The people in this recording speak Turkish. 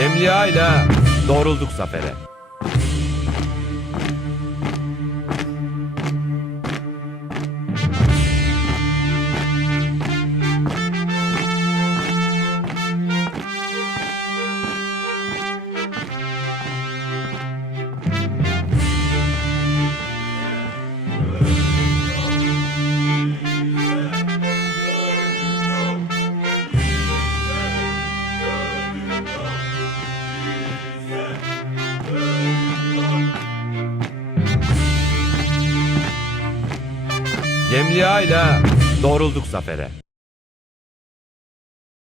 Gemliğayla doğrulduk zafere. Gemliğayla doğrulduk zafere.